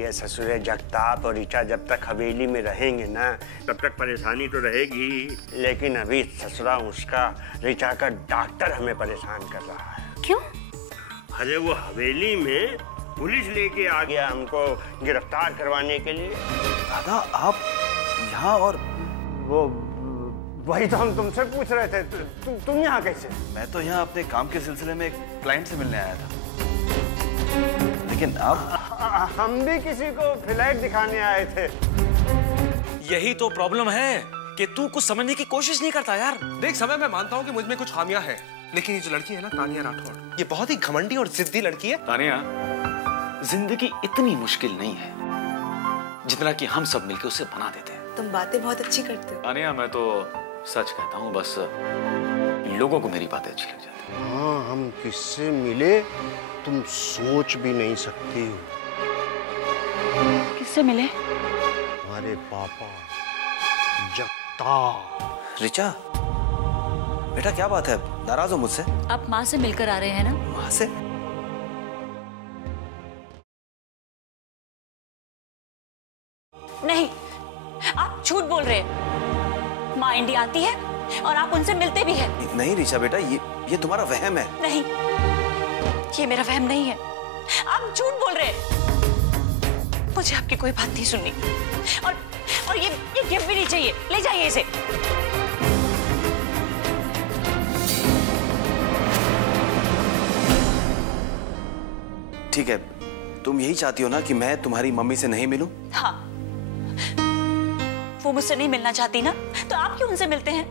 ये ससुरे जगताप और ऋचा जब तक हवेली में रहेंगे ना तब तक परेशानी तो रहेगी, लेकिन अभी ससुरा उसका ऋचा का डॉक्टर हमें परेशान कर रहा है। क्यों? अरे वो हवेली में पुलिस लेके आ गया हमको गिरफ्तार करवाने के लिए। दादा आप यहाँ, और वो वही तो हम तुमसे पूछ रहे थे, तुम यहाँ कैसे? मैं तो यहाँ अपने काम के सिलसिले में एक क्लाइंट से मिलने आया था, लेकिन आप? हम भी किसी को फ्लैट दिखाने आए थे। यही तो प्रॉब्लम है कि तू कुछ समझने की कोशिश नहीं करता यार। देख समय, मैं मानता हूँ कि मुझ में कुछ खामियां हैं, लेकिन ये जो लड़की है ना तानिया राठौड़, ये बहुत ही घमंडी और जिद्दी लड़की है। तानिया, जिंदगी इतनी मुश्किल नहीं है जितना कि हम सब मिलकर उसे बना देते हैं। तुम बातें बहुत अच्छी करते हो। तानिया, मैं तो सच कहता हूँ, बस लोगों को मेरी बातें अच्छी लग जाती हैं। हाँ, हम किससे मिले तुम सोच भी नहीं सकती हो। किससे मिले? हमारे पापा जगताप। ऋचा बेटा क्या बात है, नाराज हो मुझसे? आप माँ से मिलकर आ रहे हैं ना? माँ से? नहीं, आप झूठ बोल रहे हैं। माँ इंडिया आती है और आप उनसे मिलते भी हैं। नहीं ऋचा बेटा, ये तुम्हारा वहम है। नहीं, ये मेरा वहम नहीं है। आप झूठ बोल रहे हैं। मुझे आपकी कोई बात नहीं सुननी, और ये गिफ्ट भी नहीं चाहिए। ले जाइए इसे। ठीक है, तुम यही चाहती हो ना कि मैं तुम्हारी मम्मी से नहीं मिलूं? हाँ, वो मुझसे नहीं मिलना चाहती ना, तो आप क्यों उनसे मिलते हैं?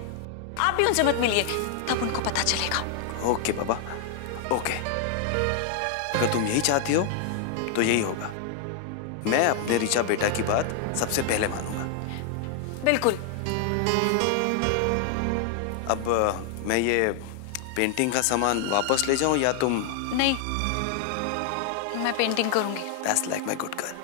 आप भी उनसे मत मिलिए, तब उनको पता चलेगा। ओके बाबा, ओके। अगर तुम यही चाहती हो तो यही होगा। मैं अपने ऋचा बेटा की बात सबसे पहले मानूंगा। बिल्कुल। अब मैं ये पेंटिंग का सामान वापस ले जाऊं या तुम? नहीं, मैं पेंटिंग करूंगी। That's like my good girl.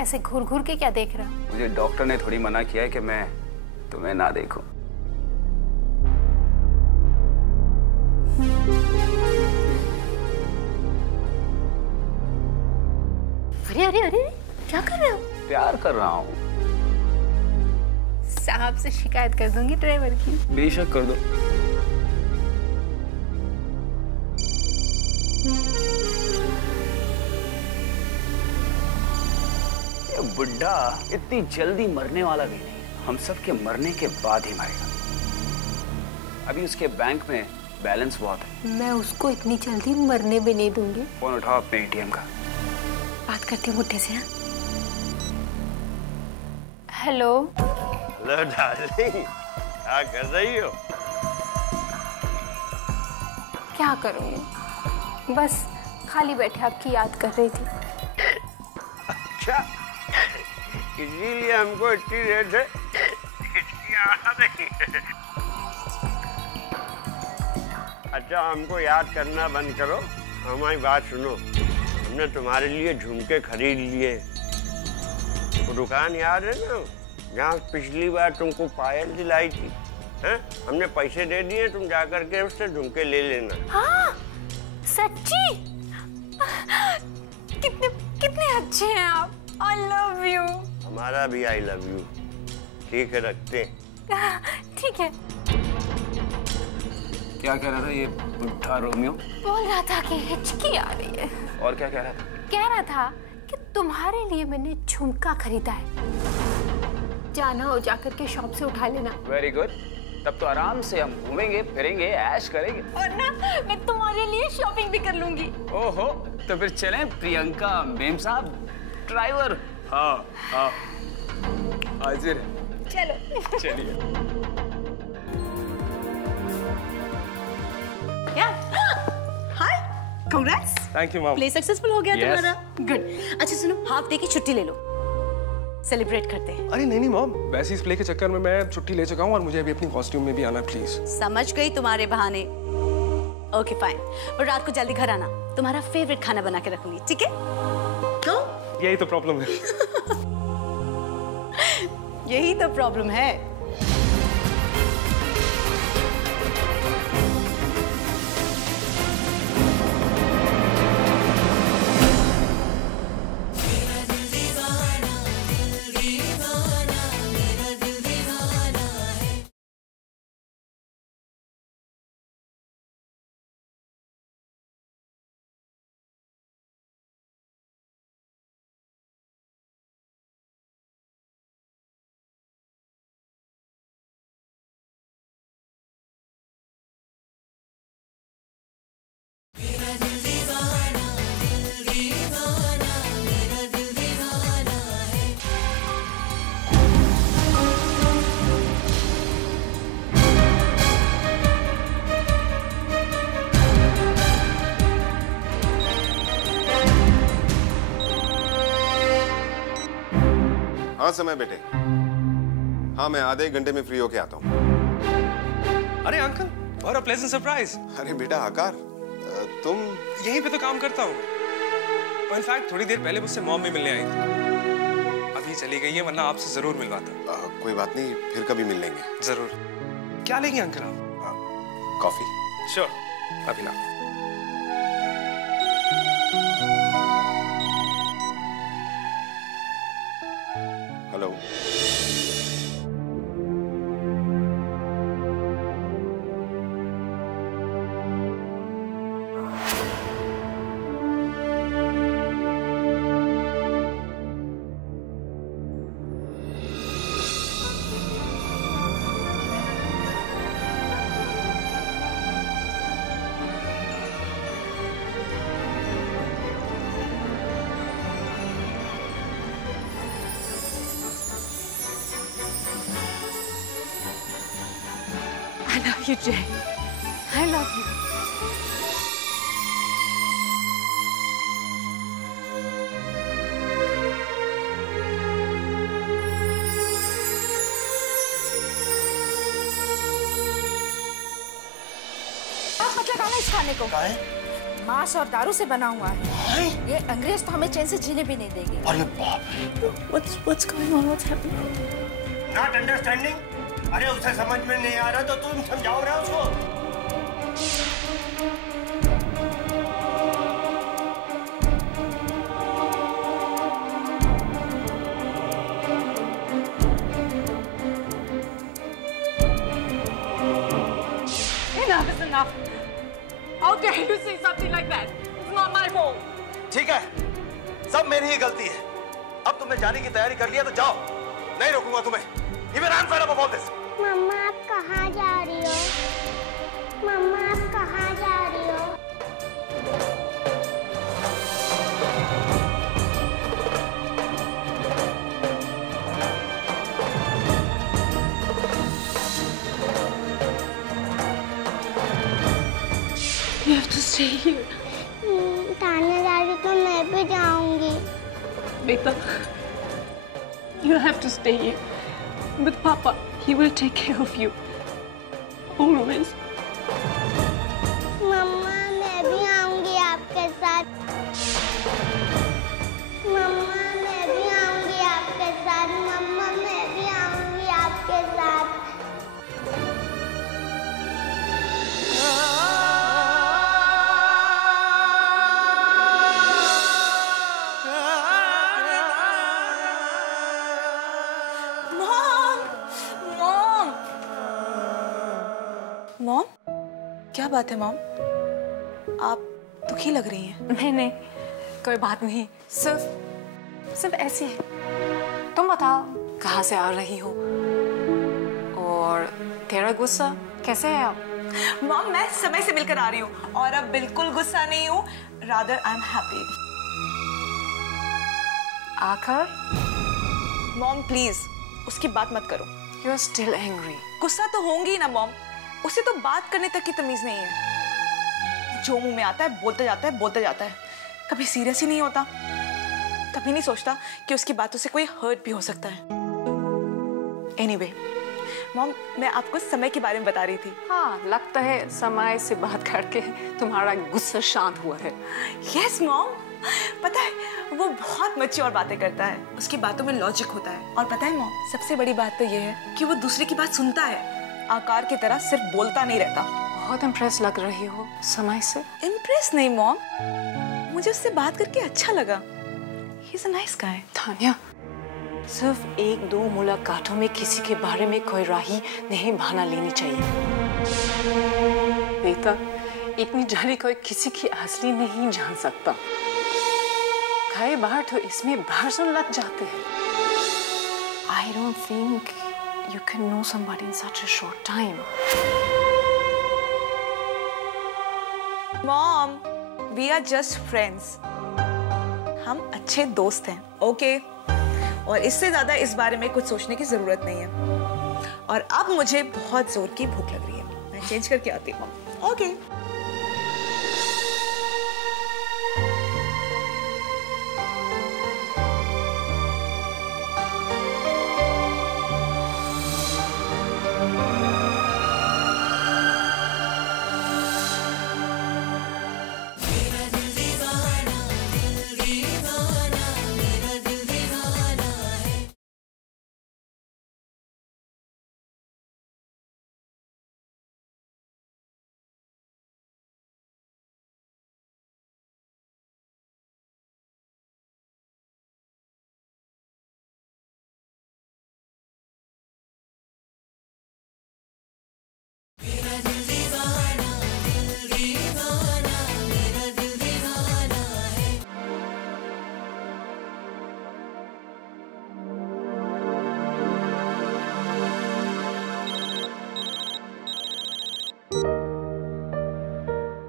ऐसे घूर घूर के क्या देख रहा? मुझे डॉक्टर ने थोड़ी मना किया है कि मैं तुम्हें ना देखूं। अरे अरे अरे, क्या कर रहे हो? प्यार कर रहा हूं। साहब से शिकायत कर दूंगी ड्राइवर की। बेशक कर दो। ये बुड्ढा इतनी जल्दी मरने वाला भी नहीं, हम सब के मरने के बाद ही मरेगा। अभी उसके बैंक में बैलेंस बहुत है। मैं उसको इतनी जल्दी मरने भी नहीं दूंगी। फोन उठाओ अपने एटीएम का। बात करती हूँ बुड्ढे से। हेलो। हेलो डार्लिंग, क्या कर रही हो? क्या करूँगी, बस खाली बैठे आपकी याद कर रही थी। अच्छा, इसीलिए हमको इतनी देर से इसकी आ रही है। अच्छा, हमको याद करना बंद करो, हमारी बात सुनो। हमने तुम्हारे लिए झुमके खरीद लिए। वो दुकान याद है ना, जहाँ पिछली बार तुमको पायल दिलाई थी? हैं? हमने पैसे दे दिए, तुम जाकर के उससे झुमके ले लेना। हाँ, सच्ची? कितने कितने अच्छे हैं आप। I love you। हमारा भी I love you। ठीक है, रखते हैं। ठीक है। क्या कह रहा था ये बुड्ढा रोमियो? बोल रहा था कि हिचकी आ रही है। और क्या कह रहा था? कह रहा था कि तुम्हारे लिए मैंने झुमका खरीदा है। जाना हो जाकर के शॉप से उठा लेना। वेरी गुड, तब तो आराम से हम घूमेंगे फिरेंगे ऐश करेंगे। और ना मैं तुम्हारे लिए शॉपिंग भी कर लूंगी। ओहो, तो फिर चलें प्रियंका मेम साहब ड्राइवर। हाँ हाँ हाजिर है। चलो चलिए। Hi, congrats. Thank you mom. Play successful हो गया Yes. तुम्हारा। गुड। अच्छा सुनो, हाफ डे की छुट्टी ले लो, सेलिब्रेट करते हैं। अरे नहीं मॉम, वैसे इस प्ले के चक्कर में मैं छुट्टी ले चुका हूँ और मुझे अभी अपनी कॉस्ट्यूम में भी आना प्लीज। समझ गई तुम्हारे बहाने। ओके फाइन, और रात को जल्दी घर आना, तुम्हारा फेवरेट खाना बना के रखूंगी, ठीक है? Go? यही तो प्रॉब्लम है। यही तो प्रॉब्लम है। हाँ समय बेटे, हाँ मैं आधे एक घंटे में फ्री होके आता हूँ। अरे अंकल, और अ प्लेजेंट सरप्राइज। अरे बेटा आकार, तुम यहीं पे तो काम करता हूँ। और इनफैक्ट थोड़ी देर पहले मुझसे मॉम भी मिलने आई थी। अभी चली गई है, वरना आपसे जरूर मिलवाता। कोई बात नहीं, फिर कभी मिल लेंगे। जरूर। क्या लेंगे अंकल आप? कॉफी। श्योर, अभी ना। Hello. I love you, Jay. I love you. आप मत लगाना इस खाने को। मांस और दारू से बना हुआ है। ये अंग्रेज तो हमें चैन से जीने भी नहीं देंगे। अरे बाप रे। What's going on? What's happening? Not understanding. अरे उसे समझ में नहीं आ रहा तो तुम समझाओ ना उसको। Enough is enough. How dare you say something like that? It's not my fault. ठीक है, सब मेरी ही गलती है। अब तुमने जाने की तैयारी कर लिया तो जाओ, नहीं रोकूंगा तुम्हें। Even I'm fed up about this. मम्मा आप कहाँ जा रही हो? मम्मा आप कहाँ जा रही हो? You have to stay here. थाने दादी तो मैं भी जाऊंगी। Beta, you have to stay here with Papa. He will take care of you. Always. मम्मा मैं भी आऊंगी आपके साथ। मम्मा मैं भी आऊंगी आपके साथ। मम्मा मैं भी आऊंगी आपके साथ। मॉम, क्या बात है मॉम? आप दुखी लग रही हैं। नहीं नहीं, कोई बात नहीं। सिर्फ सिर्फ ऐसे है। तुम बताओ कहाँ से आ रही हो और तेरा गुस्सा कैसे है अब? मॉम मैं समय से मिलकर आ रही हूँ और अब बिल्कुल गुस्सा नहीं हूँ, रादर आई एम हैप्पी। आकर मॉम प्लीज उसकी बात मत करो। You are still angry. गुस्सा तो होंगी ना मॉम, उसे तो बात करने तक की तमीज नहीं है। जो मुंह में आता है बोलता जाता है, बोलता जाता है, कभी सीरियस ही नहीं होता, कभी नहीं सोचता कि उसकी बातों से कोई हर्ट भी हो सकता है। एनीवे मॉम मैं आपको समय के बारे में बता रही थी। हाँ लगता है समय से बात करके तुम्हारा गुस्सा शांत हुआ है। यस मॉम, पता है वो बहुत मैच्योर बातें करता है, उसकी बातों में लॉजिक होता है। और पता है मॉम सबसे बड़ी बात तो ये है कि वो दूसरे की बात सुनता है, आकार की तरह सिर्फ बोलता नहीं रहता। बहुत इम्प्रेस लग रही हो समय से। इम्प्रेस नहीं मॉम, मुझे उससे बात करके अच्छा लगा। He is a nice guy. Tanya सिर्फ एक दो मुलाकातों में किसी के बारे में कोई राही नहीं बहाना लेनी चाहिए बेटा। इतनी जल्दी कोई किसी की असली नहीं जान सकता। कई बार तो इसमें भाषण लग जाते हैं। I don't think you can know somebody in such a short time. Mom, we are just friends. हम अच्छे दोस्त हैं, ओके? और इससे ज्यादा इस बारे में कुछ सोचने की जरूरत नहीं है। और अब मुझे बहुत जोर की भूख लग रही है, मैं चेंज करके आती हूँ। ओके।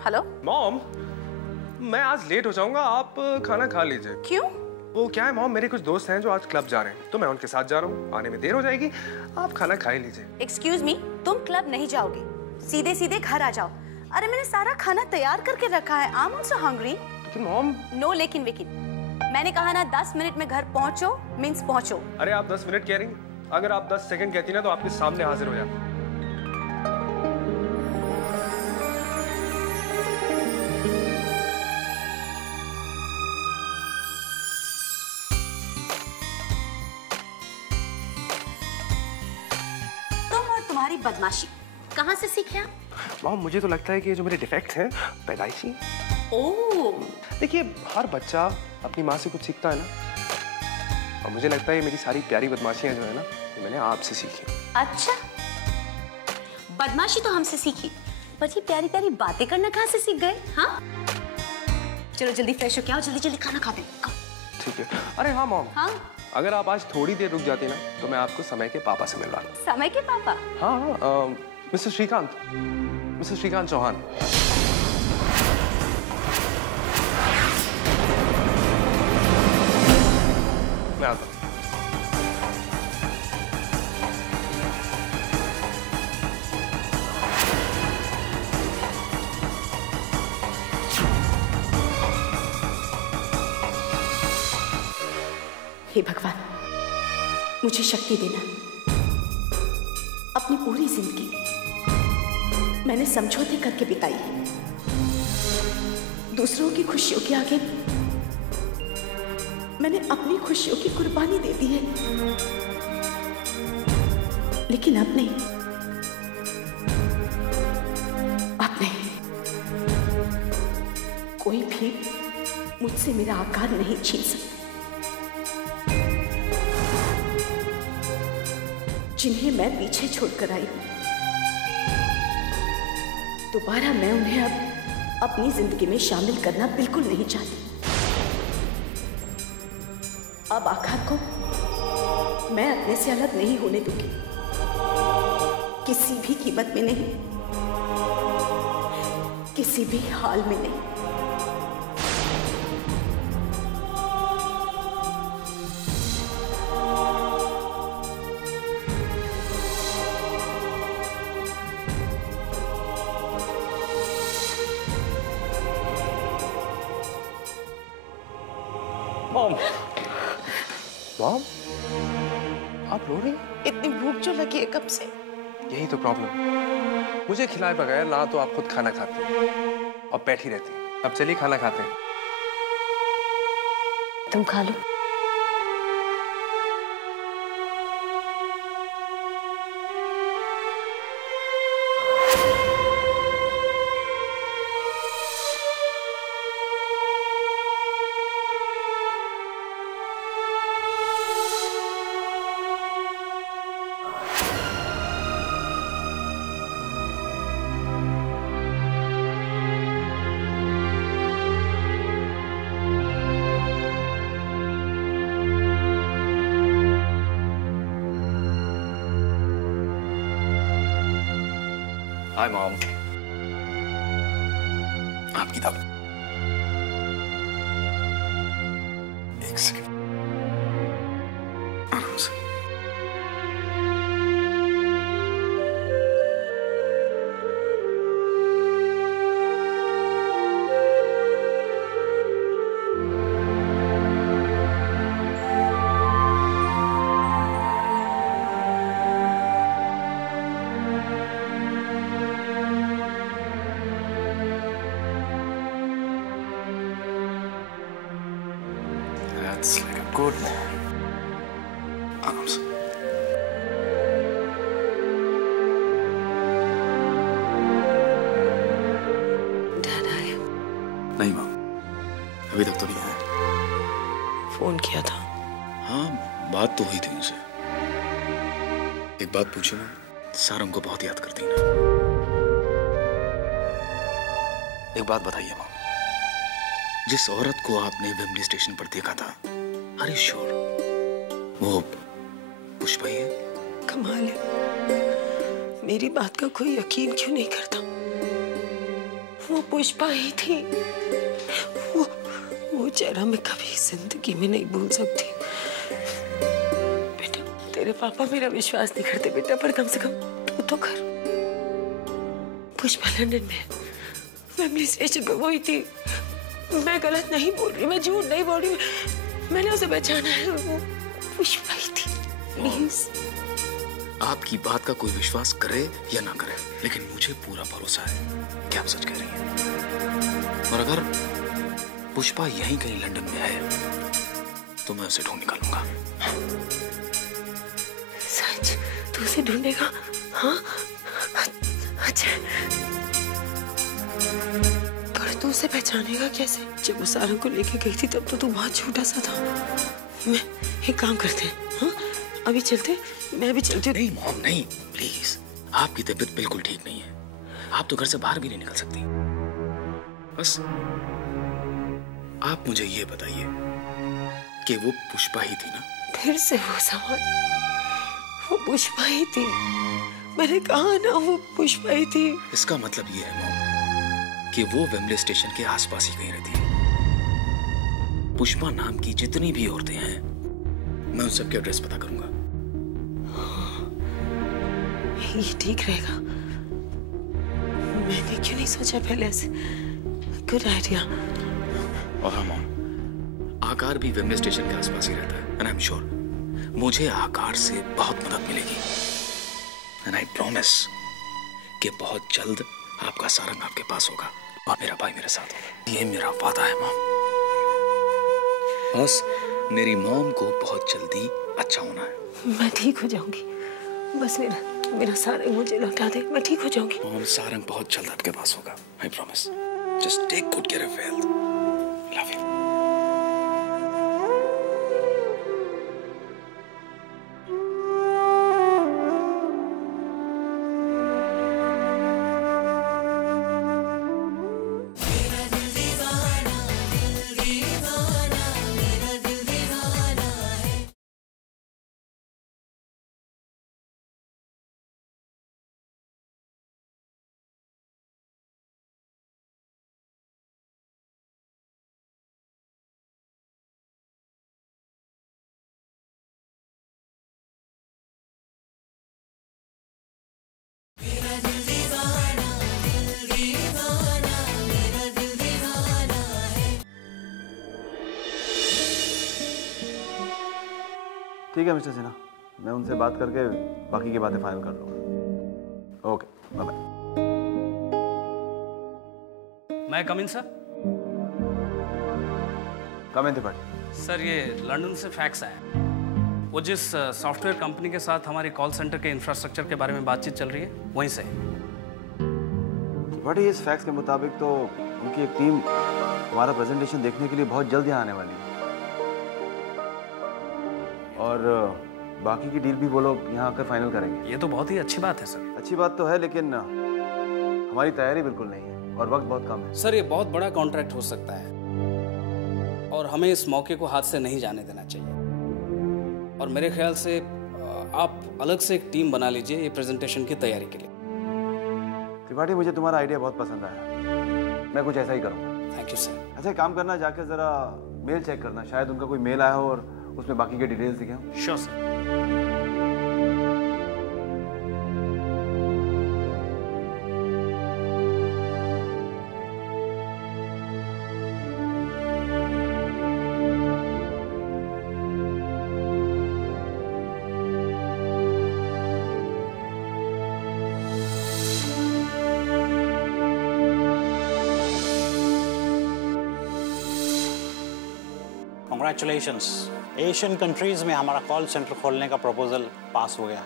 हेलो मॉम, मैं आज लेट हो जाऊंगा, आप खाना खा लीजिए। क्यों? वो क्या है मॉम, मेरे कुछ दोस्त हैं जो आज क्लब जा रहे हैं, तो मैं उनके साथ जा रहा हूँ, आने में देर हो जाएगी, आप खाना खा ही लीजिए। एक्सक्यूज मी, तुम क्लब नहीं जाओगे, सीधे सीधे घर आ जाओ। अरे मैंने सारा खाना तैयार करके रखा है। I am also hungry. लेकिन मॉम। नो लेकिन वेकिन, मैंने कहा ना 10 मिनट में घर पहुंचो मींस पहुंचो। अरे आप 10 मिनट कह रही, अगर आप 10 सेकंड कहती ना तो आपके सामने हाजिर हो जाता। तुम्हारी बदमाशी कहाँ से सीखे आप? मॉम मुझे तो लगता है कि ये जो मेरे डिफेक्ट्स हैं पैदाइशी। ओह। देखिए हर बच्चा अपनी माँ से कुछ सीखता है ना, और मुझे लगता है ये मेरी सारी प्यारी बदमाशियां जो है ना ये मैंने आपसे सीखी। अच्छा, बदमाशी तो हमसे सीखी, पर ये प्यारी प्यारी बातें करना कहाँ से सीख गए? हाँ चलो जल्दी फ्रेश हो, क्या हो, जल्दी जल्दी खाना खाते हैं। ठीक है। अरे हाँ मॉम, हाँ अगर आप आज थोड़ी देर रुक जाती ना तो मैं आपको समय के पापा से मिलवा दूँ। समय के पापा? हाँ मिस्टर श्रीकांत चौहान। मैं आता हूँ। हे भगवान, मुझे शक्ति देना। अपनी पूरी जिंदगी मैंने समझौते करके बिताई है, दूसरों की खुशियों के आगे मैंने अपनी खुशियों की कुर्बानी दे दी है, लेकिन अब नहीं, अब नहीं। कोई भी मुझसे मेरा आकार नहीं छीन सकता। जिन्हें मैं पीछे छोड़कर आई हूं, दोबारा मैं उन्हें अब अपनी जिंदगी में शामिल करना बिल्कुल नहीं चाहती। अब आकार को मैं अपने से अलग नहीं होने दूंगी, किसी भी कीमत में नहीं, किसी भी हाल में नहीं। मॉम, मॉम, आप रो रही? इतनी भूख जो लगी है कब से? यही तो प्रॉब्लम, मुझे खिलाए बगैर ना तो आप खुद खाना खाती और बैठी रहती। अब चलिए खाना खाते हैं। तुम खा लो। हाय मॉम, आपकी दवा। एक सेकंड, आराम से। That's like a good mom. आराम से। डैड आया? नहीं मॉम, अभी तक तो नहीं आया। फोन किया था? हाँ, बात तो हुई थी उनसे। एक बात पूछो ना, सारंग को बहुत याद करती है ना? एक बात बताइए मॉम, जिस औरत को आपने वेम्बली स्टेशन पर देखा था, आर यू श्योर वो पुष्पा ही है? कमाल है, मेरी बात का कोई यकीन क्यों नहीं करता? वो पुष्पा ही थी। वो चेहरा मैं कभी जिंदगी में नहीं भूल सकती। बेटा, तेरे पापा मेरा विश्वास नहीं करते बेटा, पर कम से कम तू तो कर। पुष्पा लंदन में वेम्बली स्टेशन पर वही थी। मैं गलत नहीं बोल रही, मैं झूठ नहीं बोल रही, मैंने उसे पहचाना है। वो पुष्पा ही थी। प्लीज, आपकी बात का कोई विश्वास करे या ना करे, लेकिन मुझे पूरा भरोसा है कि आप सच कह रही हैं। और अगर पुष्पा यहीं कहीं लंदन में है तो मैं उसे ढूंढ निकालूंगा। सच? तू उसे ढूंढेगा? हाँ, अच्छा, पर तू उसे पहचानेगा कैसे? जब वो सारंग को लेके गई थी तब तो तू बहुत छोटा सा था। मैं एक काम करते हैं, हाँ? अभी चलते, मैं भी चलती हूँ। नहीं मॉम, नहीं, प्लीज, आपकी तबीयत बिल्कुल ठीक नहीं है। आप तो घर से बाहर भी नहीं निकल सकती। बस आप मुझे ये बताइए कि वो पुष्पा ही थी ना? फिर से वो सवाल। वो पुष्पा ही थी, मैंने कहा ना, वो पुष्पा ही थी। इसका मतलब ये है मॉम कि वो वेम्बली स्टेशन के आसपास ही कहीं रहती है। पुष्पा नाम की जितनी भी औरतें हैं, मैं उन सबके एड्रेस पता करूंगा। ये ठीक रहेगा। मैंने क्यों नहीं सोचा पहले ऐसे? Good idea. और हाँ मॉम, आकार भी वेम्बली स्टेशन के आसपास ही रहता है, एंड आई एम श्योर मुझे आकार से बहुत मदद मिलेगी। एंड आई प्रॉमिस कि बहुत जल्द आपका सारंग आपके पास होगा और मेरा भाई मेरे साथ होगा। ये मेरा वादा है मॉम। बस मेरी मॉम को बहुत जल्दी अच्छा होना है। मैं ठीक हो जाऊंगी, बस मेरा सारंग मुझे लौटा दे, मैं ठीक हो जाऊंगी। मॉम, सारंग बहुत जल्द आपके पास होगा, I promise. Just take good care of health. Love you. ठीक है मिस्टर सिन्हा, मैं उनसे बात करके बाकी की बातें फाइनल कर लूँगा। Okay, bye bye. मैं come in sir? Come in Tripathi. Sir ये लंदन से फैक्स आया। वो जिस सॉफ्टवेयर कंपनी के साथ हमारी कॉल सेंटर के इंफ्रास्ट्रक्चर के बारे में बातचीत चल रही है वहीं से। त्रिपाठी, इस फैक्स के मुताबिक तो उनकी एक टीम हमारा प्रेजेंटेशन देखने के लिए बहुत जल्द यहाँ आने वाली है और बाकी की डील भी वो लोग यहाँ आकर फाइनल करेंगे। ये तो बहुत ही अच्छी बात है सर। अच्छी बात तो है, लेकिन हमारी तैयारी बिल्कुल नहीं है और वक्त बहुत कम है। सर ये बहुत बड़ा कॉन्ट्रैक्ट हो सकता है और हमें इस मौके को हाथ से नहीं जाने देना चाहिए। और मेरे ख्याल से आप अलग से एक टीम बना लीजिए ये प्रेजेंटेशन की तैयारी के लिए। त्रिपाठी, मुझे तुम्हारा आइडिया बहुत पसंद आया, मैं कुछ ऐसा ही करूँगा। Thank you sir. अच्छा, काम करना, जाकर जरा मेल चेक करना, शायद उनका कोई मेल आया हो और उसमें बाकी के डिटेल्स दिखे हों। Sure sir. Congratulations, Asian countries में हमारा कॉल सेंटर खोलने का प्रपोजल पास हो गया है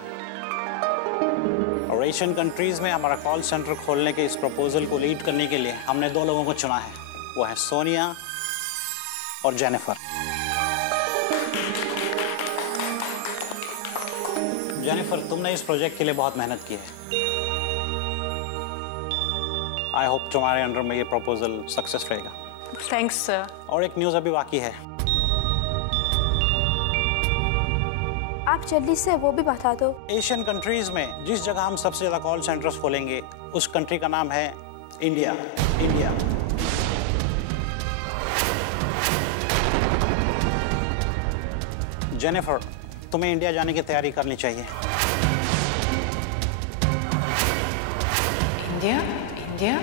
और एशियन कंट्रीज में हमारा कॉल सेंटर खोलने के इस प्रपोजल को लीड करने के लिए हमने 2 लोगों को चुना है। वो है सोनिया और जेनिफर। जेनिफर, तुमने इस प्रोजेक्ट के लिए बहुत मेहनत की है। आई होप तुम्हारे अंडर में ये प्रपोजल सक्सेस रहेगा। Thanks sir. और एक न्यूज़ अभी बाकी है। आप जल्दी से वो भी बता दो। एशियन कंट्रीज में जिस जगह हम सबसे ज्यादा कॉल सेंटर्स खोलेंगे उस कंट्री का नाम है इंडिया। इंडिया। जेनिफर, तुम्हें इंडिया जाने की तैयारी करनी चाहिए। इंडिया? इंडिया?